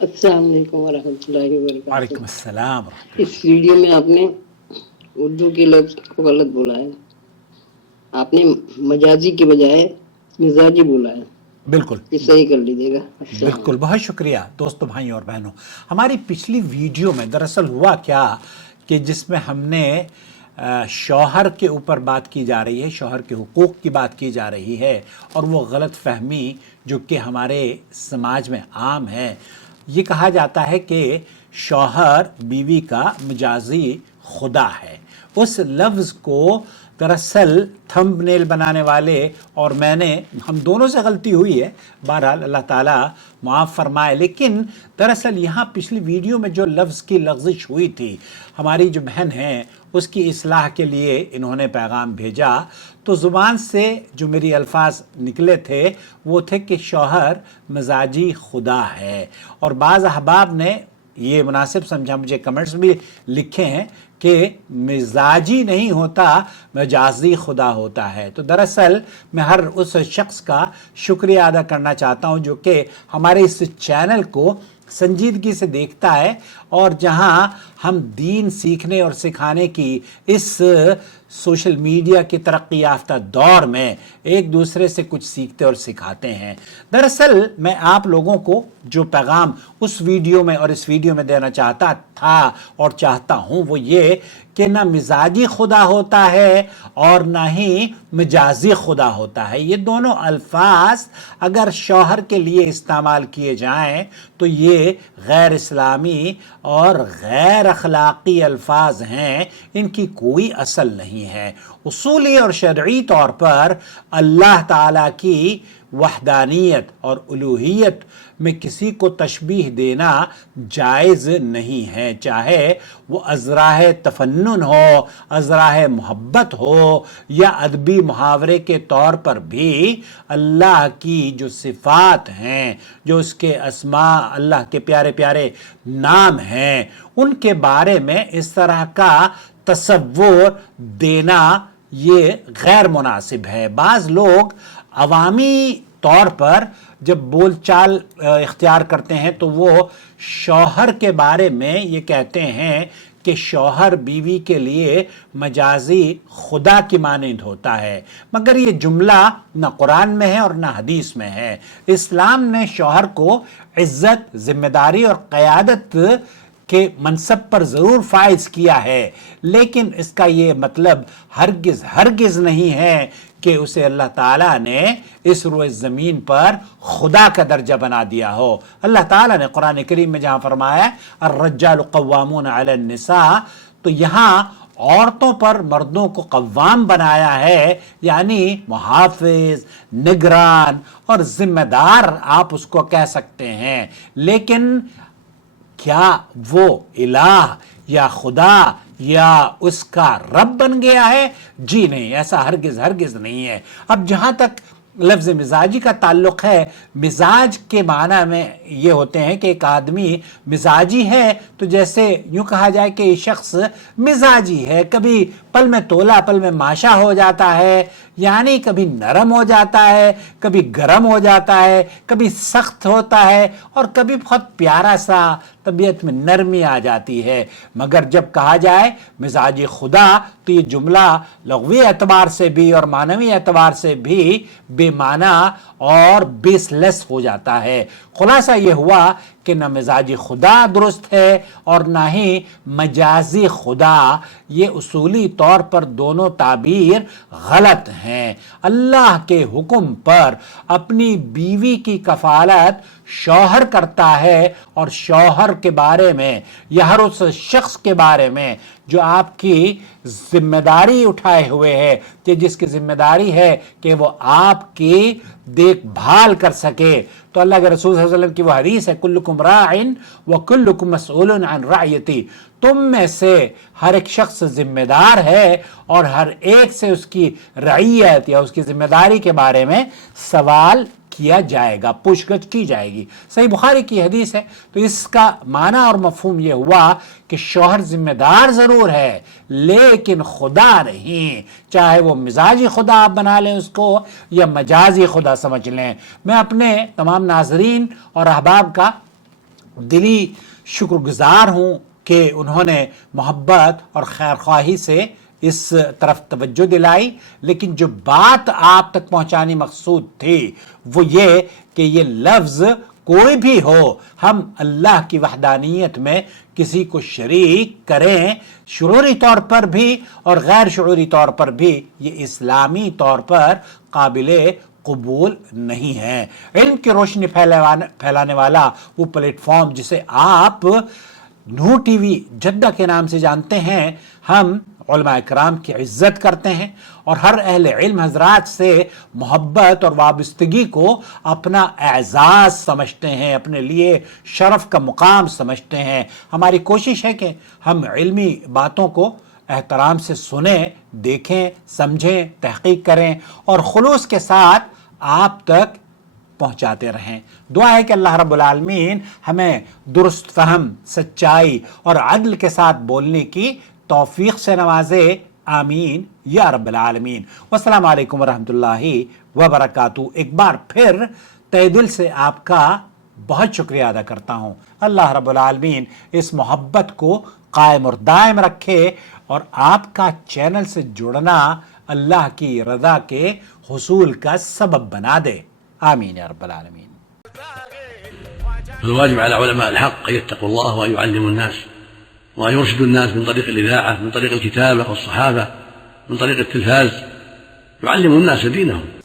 السلام علیکم ورحمۃ اللہ وبرکاتہ۔ وعلیکم السلام۔ اس ویڈیو میں آپ نے اردو کے لفظ کو غلط بولا ہے، آپ نے مجازی کے بجائے مزاجی بولا ہے، بالکل یہ صحیح کر لیجیے گا۔ السلام بالکل، بہت شکریہ دوستو، بھائیوں اور بہنوں۔ ہماری پچھلی ویڈیو میں دراصل ہوا کیا کہ جس میں ہم نے شوہر کے اوپر بات کی جا رہی ہے، شوہر کے حقوق کی بات کی جا رہی ہے، اور وہ غلط فہمی جو کہ ہمارے سماج میں عام ہے، یہ کہا جاتا ہے کہ شوہر بیوی کا مجازی خدا ہے۔ اس لفظ کو دراصل تھمب نیل بنانے والے اور میں نے، ہم دونوں سے غلطی ہوئی ہے، بہرحال اللہ تعالیٰ معاف فرمائے، لیکن دراصل یہاں پچھلی ویڈیو میں جو لفظ کی لغزش ہوئی تھی، ہماری جو بہن ہیں اس کی اصلاح کے لیے انہوں نے پیغام بھیجا، تو زبان سے جو میری الفاظ نکلے تھے وہ تھے کہ شوہر مزاجی خدا ہے، اور بعض احباب نے یہ مناسب سمجھا، مجھے کمنٹس بھی لکھے ہیں کہ مزاجی نہیں ہوتا، مجازی خدا ہوتا ہے۔ تو دراصل میں ہر اس شخص کا شکریہ ادا کرنا چاہتا ہوں جو کہ ہمارے اس چینل کو سنجیدگی سے دیکھتا ہے، اور جہاں ہم دین سیکھنے اور سکھانے کی اس سوشل میڈیا کی ترقی یافتہ دور میں ایک دوسرے سے کچھ سیکھتے اور سکھاتے ہیں۔ دراصل میں آپ لوگوں کو جو پیغام اس ویڈیو میں اور اس ویڈیو میں دینا چاہتا تھا اور چاہتا ہوں وہ یہ کہ نہ مزاجی خدا ہوتا ہے اور نہ ہی مجازی خدا ہوتا ہے۔ یہ دونوں الفاظ اگر شوہر کے لیے استعمال کیے جائیں تو یہ غیر اسلامی اور غیر اخلاقی الفاظ ہیں، ان کی کوئی اصل نہیں ہے۔ اصولی اور شرعی طور پر اللہ تعالیٰ کی وحدانیت اور الوہیت میں کسی کو تشبیہ دینا جائز نہیں ہے، چاہے وہ ازراہ تفنن ہو، ازراہ محبت ہو، یا ادبی محاورے کے طور پر بھی اللہ کی جو صفات ہیں، جو اس کے اسماء، اللہ کے پیارے پیارے نام ہیں، ان کے بارے میں اس طرح کا تصور دینا یہ غیر مناسب ہے۔ بعض لوگ عوامی طور پر جب بول چال اختیار کرتے ہیں تو وہ شوہر کے بارے میں یہ کہتے ہیں کہ شوہر بیوی کے لیے مجازی خدا کی مانند ہوتا ہے، مگر یہ جملہ نہ قرآن میں ہے اور نہ حدیث میں ہے۔ اسلام نے شوہر کو عزت، ذمہ داری اور قیادت کے منصب پر ضرور فائز کیا ہے، لیکن اس کا یہ مطلب ہرگز نہیں ہے کہ اسے اللہ تعالیٰ نے اس روئے زمین پر خدا کا درجہ بنا دیا ہو۔ اللہ تعالیٰ نے قرآن کریم میں جہاں فرمایا الرجال قوامون علی النساء، تو یہاں عورتوں پر مردوں کو قوام بنایا ہے، یعنی محافظ، نگران اور ذمہ دار آپ اس کو کہہ سکتے ہیں، لیکن کیا وہ الہ یا خدا یا اس کا رب بن گیا ہے؟ جی نہیں، ایسا ہرگز نہیں ہے۔ اب جہاں تک لفظ مزاجی کا تعلق ہے، مزاج کے معنی میں یہ ہوتے ہیں کہ ایک آدمی مزاجی ہے تو جیسے یوں کہا جائے کہ یہ شخص مزاجی ہے، کبھی پل میں تولا پل میں ماشا ہو جاتا ہے، یعنی کبھی نرم ہو جاتا ہے، کبھی گرم ہو جاتا ہے، کبھی سخت ہوتا ہے، اور کبھی بہت پیارا سا طبیعت میں نرمی آ جاتی ہے۔ مگر جب کہا جائے مزاجی خدا تو یہ جملہ لغوی اعتبار سے بھی اور معنوی اعتبار سے بھی بے معنی اور بیس لیس ہو جاتا ہے۔ خلاصہ یہ ہوا کہ نہ مزاجی خدا درست ہے اور نہ ہی مجازی خدا، یہ اصولی طور پر دونوں تعبیر غلط ہیں۔ اللہ کے حکم پر اپنی بیوی کی کفالت شوہر کرتا ہے، اور شوہر کے بارے میں یا ہر اس شخص کے بارے میں جو آپ کی ذمہ داری اٹھائے ہوئے ہے، کہ جس کی ذمہ داری ہے کہ وہ آپ کی دیکھ بھال کر سکے، تو اللہ کے رسول صلی اللہ علیہ وسلم کی وہ حدیث ہے کلکم راعن وکلکم مسئول عن رعیتی، تم میں سے ہر ایک شخص ذمہ دار ہے اور ہر ایک سے اس کی رعیت یا اس کی ذمہ داری کے بارے میں سوال کیا جائے گا، پوچھ گچھ کی جائے گی۔ صحیح بخاری کی حدیث ہے۔ تو اس کا معنی اور مفہوم یہ ہوا کہ شوہر ذمہ دار ضرور ہے لیکن خدا نہیں، چاہے وہ مزاجی خدا آپ بنا لیں اس کو یا مجازی خدا سمجھ لیں۔ میں اپنے تمام ناظرین اور احباب کا دلی شکر گزار ہوں کہ انہوں نے محبت اور خیر خواہی سے اس طرف توجہ دلائی، لیکن جو بات آپ تک پہنچانی مقصود تھی وہ یہ کہ یہ لفظ کوئی بھی ہو، ہم اللہ کی وحدانیت میں کسی کو شریک کریں، شعوری طور پر بھی اور غیر شعوری طور پر بھی، یہ اسلامی طور پر قابل قبول نہیں ہے۔ علم کی روشنی پھیلانے والا وہ پلیٹ فارم جسے آپ نور ٹی وی جدہ کے نام سے جانتے ہیں، ہم علماء کرام کی عزت کرتے ہیں اور ہر اہل علم حضرات سے محبت اور وابستگی کو اپنا اعزاز سمجھتے ہیں، اپنے لیے شرف کا مقام سمجھتے ہیں۔ ہماری کوشش ہے کہ ہم علمی باتوں کو احترام سے سنیں، دیکھیں، سمجھیں، تحقیق کریں اور خلوص کے ساتھ آپ تک پہنچاتے رہیں۔ دعا ہے کہ اللہ رب العالمین ہمیں درست فہم، سچائی اور عدل کے ساتھ بولنے کی توفیق سے نوازے، آمین یا رب العالمین۔ والسلام علیکم ورحمۃ اللہ وبرکاتہ۔ ایک بار پھر تہ دل سے آپ کا بہت شکریہ ادا کرتا ہوں۔ اللہ رب العالمین اس محبت کو قائم اور دائم رکھے اور آپ کا چینل سے جڑنا اللہ کی رضا کے حصول کا سبب بنا دے، آمین یا رب العالمین۔ الواجب على علماء الحق أن يتقوا الله وأن يعلموا الناس وأن يرشدوا الناس من طريق الإذاعة، من طريق الكتابة والصحافة، من طريق التلفاز، يعلموا الناس دينهم.